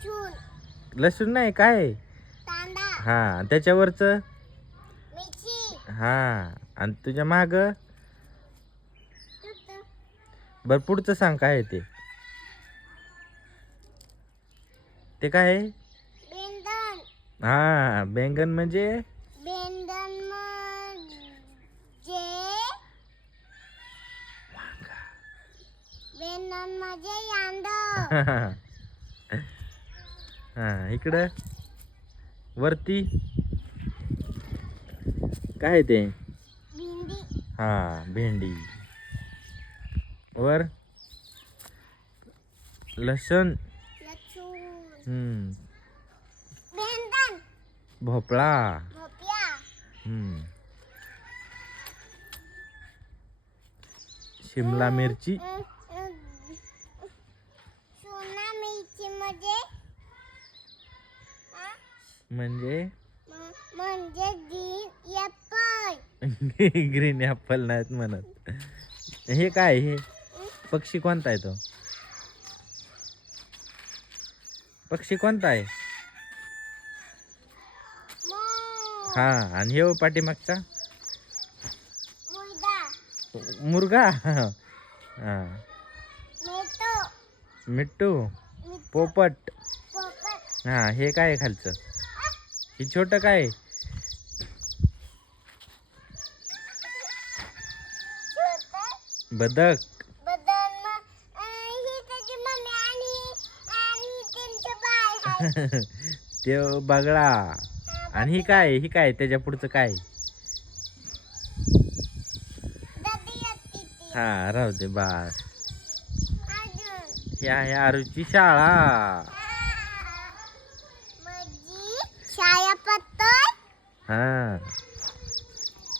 लसूण. लसूण नाही काय? कांदा. हा त्याच्यावरच. मिरची. हा आणि तुझ्या माग. तूत. बर पुढचं सांग काय आहे ते? ते काय आहे? बेंदन. हा बैंगन म्हणजे? बेंदन म्हणजे बेंदन म्हणजे अंड. हा इकडं वरती काय आहे ते? भेंडी. हा भेंडी. वर लसूण. लसूण. बेंदन. भोपळा. भोपळा. शिमला मिरची. शिमला मिरची म्हणजे म्हणजे म्हणजे ग्रीन ऍपल. ग्रीन ऍपल नाहीत म्हणत. हे काय? हे पक्षी कोणता आहे तो? पक्षी कोणता आहे? हा आणि हे पाठीमागचा? मुर्गा. हा मिट्टू. पोपट. हा हे काय खालचं? हे छोट काय? बदक. ते बगळा. आणि ही काय? ही काय त्याच्या पुढचं काय? हा राहू दे बास. ही आहे आरूची शाळा. शाळा पत्तर. हा